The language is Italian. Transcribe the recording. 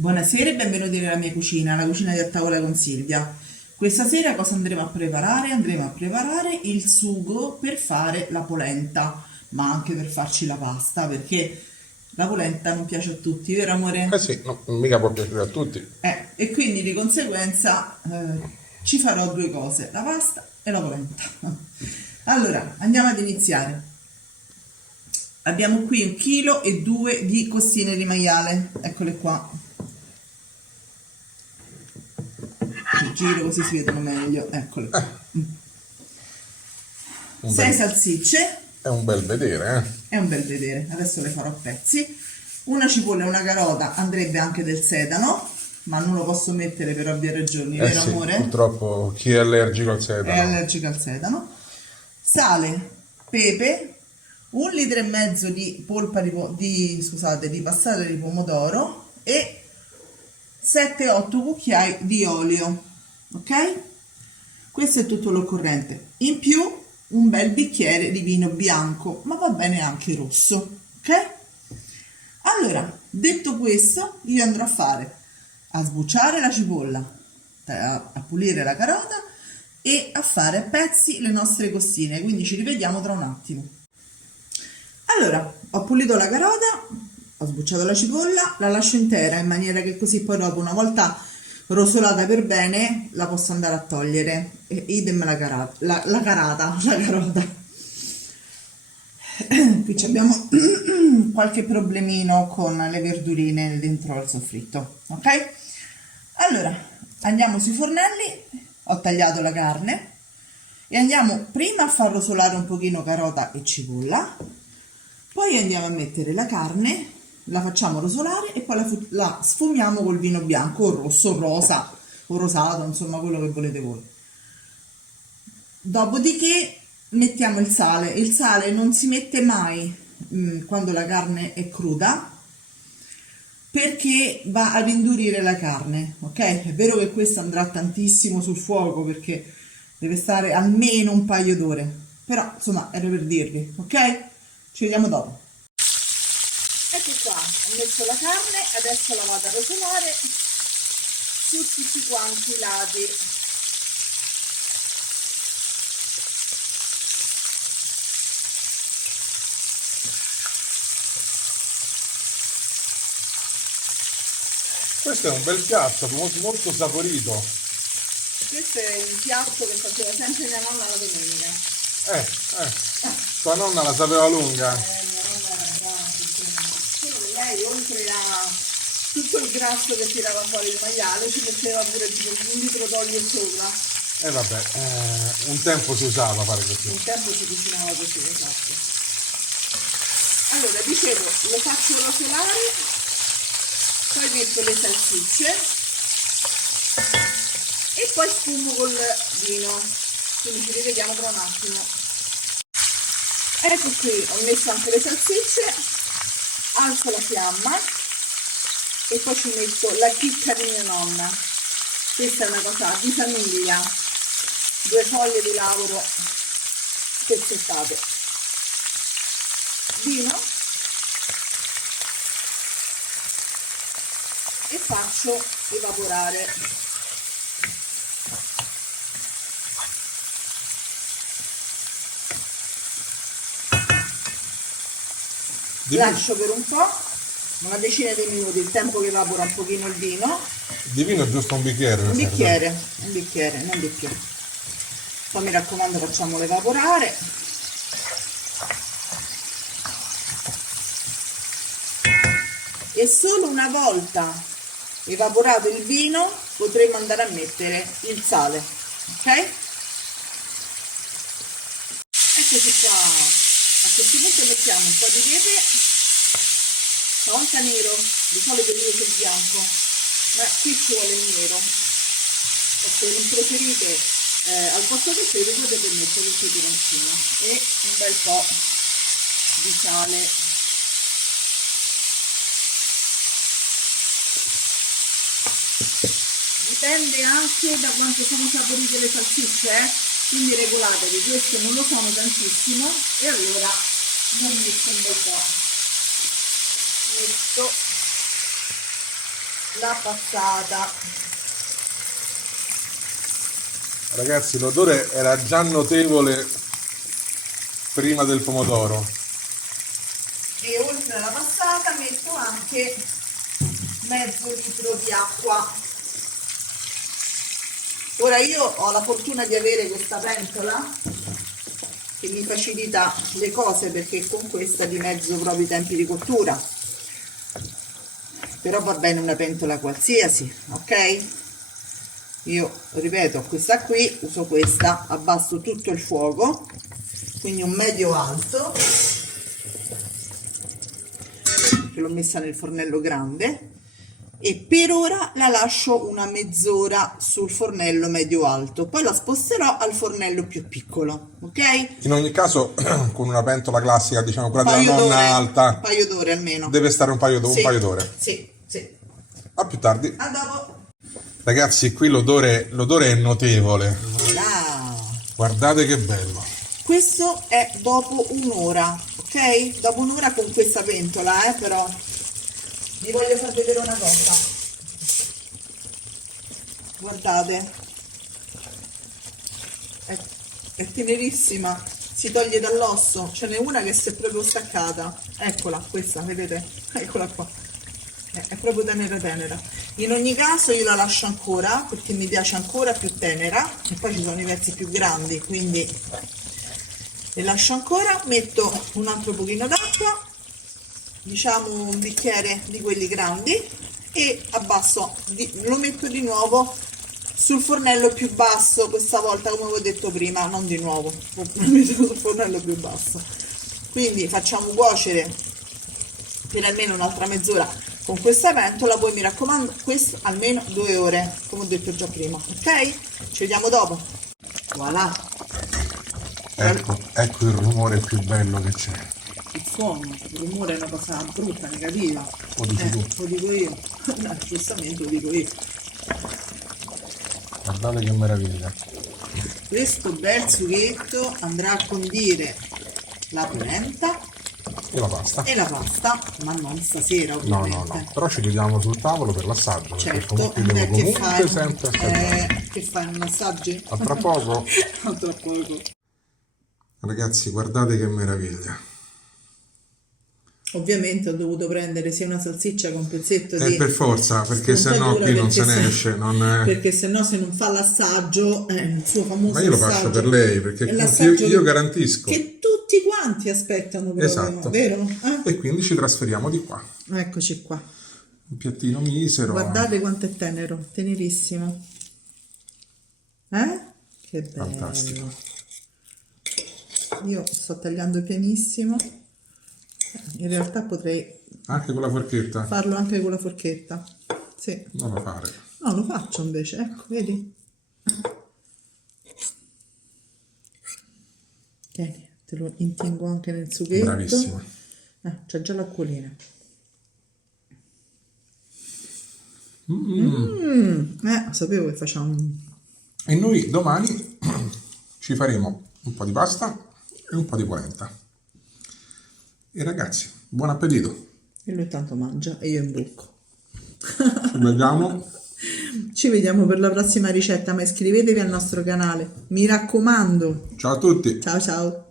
Buonasera e benvenuti nella mia cucina, la cucina di A Tavola con Silvia. Questa sera cosa andremo a preparare? Andremo a preparare il sugo per fare la polenta, ma anche per farci la pasta, perché la polenta non piace a tutti, vero Eh amore? sì, no, mica può piacere a tutti. E quindi di conseguenza ci farò due cose, la pasta e la polenta. Allora, andiamo ad iniziare. Abbiamo qui 1,2 kg di costine di maiale, eccole qua. Giro così si vedono meglio, eccole qua. Un 6 bel- salsicce, è un bel vedere, eh? è un bel vedere, adesso le farò a pezzi. Una cipolla e una carota, andrebbe anche del sedano, ma non lo posso mettere per ovvie ragioni, Eh vero sì, amore? purtroppo chi è allergico al È sedano. allergica al sedano. Sale, pepe, 1,5 litri di polpa di passata di pomodoro e 7-8 cucchiai di olio, ok? Questo è tutto l'occorrente. In più un bel bicchiere di vino bianco, ma va bene anche rosso, ok? Allora, detto questo, io andrò a sbucciare la cipolla, a pulire la carota e a fare a pezzi le nostre costine, quindi ci rivediamo tra un attimo. Allora, ho pulito la carota, ho sbucciato la cipolla, la lascio intera in maniera che così poi dopo, una volta rosolata per bene, la posso andare a togliere. E idem la carota. Qui abbiamo qualche problemino con le verdurine dentro al soffritto, ok? Allora, andiamo sui fornelli, ho tagliato la carne e andiamo prima a far rosolare un pochino carota e cipolla, poi andiamo a mettere la carne, la facciamo rosolare e poi la sfumiamo col vino bianco o rosso o rosa o rosato, insomma quello che volete voi. Dopodiché mettiamo il sale. Il sale non si mette mai quando la carne è cruda perché va ad indurire la carne, ok? È vero che questo andrà tantissimo sul fuoco perché deve stare almeno un paio d'ore, però insomma era per dirvi, ok? Ci vediamo dopo. Ecco qua, ho messo la carne, adesso la vado a rosolare su tutti quanti i lati. Questo è un bel piatto, molto, molto saporito. Questo è il piatto che faceva sempre mia nonna la domenica. Eh, eh, tua nonna la sapeva lunga. Mia nonna era brava, insomma. Solo che lei, oltre a tutto il grasso che tirava fuori il maiale, ci metteva pure tipo 1 litro d'olio sopra. E vabbè, un tempo si usava fare così. Un tempo si cucinava così, esatto. Allora, dicevo, lo faccio rosolare, poi metto le salsicce e poi sfumo col vino. Quindi ci rivediamo tra un attimo. Ecco qui, ho messo anche le salsicce, alzo la fiamma e poi ci metto la chicca di mia nonna. Questa è una cosa di famiglia, 2 foglie di lauro spezzettate, vino e faccio evaporare. Di, Lascio per un po', una decina di minuti, il tempo che evapora un pochino il vino. di vino giusto un bicchiere, Un mi serve. bicchiere, un bicchiere, non di più. Poi mi raccomando facciamolo evaporare. E solo una volta evaporato il vino potremo andare a mettere il sale, ok? Eccoci qua. A questo punto mettiamo un po' di pepe, stavolta nero, di solito io uso il bianco, ma qui ci vuole il nero. E se non preferite al posto del pepe potete mettere il peperoncino e un bel po' di sale. Dipende anche da quanto sono saporite le salsicce, quindi regolatevi, queste non lo sono tantissimo e allora non metto un bel po'. Metto la passata. Ragazzi, l'odore era già notevole prima del pomodoro. E oltre alla passata metto anche mezzo litro di acqua. Ora io ho la fortuna di avere questa pentola che mi facilita le cose, perché con questa dimezzo proprio i tempi di cottura, però va bene una pentola qualsiasi, ok? Io ripeto, questa qui, uso questa, abbasso tutto il fuoco, quindi un medio alto, che l'ho messa nel fornello grande, e per ora la lascio una mezz'ora sul fornello medio alto, poi la sposterò al fornello più piccolo, ok? In ogni caso, con una pentola classica, diciamo Un quella della paio nonna d'ore, alta, un paio d'ore almeno. deve stare un paio d'ore. Sì, sì. A più tardi. A dopo. Ragazzi, qui l'odore è notevole. Voilà. Guardate che bello. Questo è dopo un'ora, ok? Dopo un'ora con questa pentola, però vi voglio far vedere una cosa. Guardate, è tenerissima, si toglie dall'osso. Ce n'è una che si è proprio staccata. Eccola, questa, vedete? Eccola qua. È proprio tenera tenera. In ogni caso io la lascio ancora perché mi piace ancora più tenera, e poi ci sono i pezzi più grandi, quindi le lascio ancora. Metto un altro pochino d'acqua, diciamo un bicchiere di quelli grandi, e abbasso, lo metto di nuovo sul fornello più basso, questa volta come vi ho detto prima, non di nuovo, lo metto sul fornello più basso. Quindi facciamo cuocere per almeno un'altra mezz'ora con questa pentola, poi mi raccomando, questo almeno 2 ore, come ho detto già prima, ok? Ci vediamo dopo. Voilà. Ecco il rumore più bello che c'è. Il suono, il rumore è una cosa brutta, negativa. Lo dici tu. Lo dico io. No, giustamente lo dico io. Guardate che meraviglia. Questo bel sughetto andrà a condire la polenta E la pasta. e la pasta, ma non stasera No, ovviamente. no, no. Però ci vediamo sul tavolo per l'assaggio. Perché Certo, comunque devo che comunque fai? sempre assaggiare. Che fai, un assaggi? A tra poco. A tra poco. Ragazzi, guardate che meraviglia. Ovviamente ho dovuto prendere sia una salsiccia con un pezzetto di Per forza, perché sennò spuntatura, qui non se perché ne esce. perché se no, se non fa l'assaggio, il suo famoso Ma io lo faccio assaggio, per lei, perché è comunque l'assaggio io garantisco. che tutti quanti aspettano proprio, Esatto. vero? E quindi ci trasferiamo di qua. Eccoci qua. Un piattino misero. Guardate quanto è tenero, tenerissimo. Che bello. Fantastico. Io sto tagliando pianissimo. In realtà potrei Anche con la forchetta? farlo anche con la forchetta. Sì. Non lo fare. No, lo faccio invece, ecco, vedi? Tieni, te lo intingo anche nel sughetto. Bravissima. C'è già l'acquolina. Sapevo che facciamo. E noi domani ci faremo un po' di pasta e un po' di polenta. E ragazzi, buon appetito. E lui tanto mangia e io imbocco. Ci vediamo. Ci vediamo per la prossima ricetta, ma iscrivetevi al nostro canale. Mi raccomando. Ciao a tutti. Ciao ciao.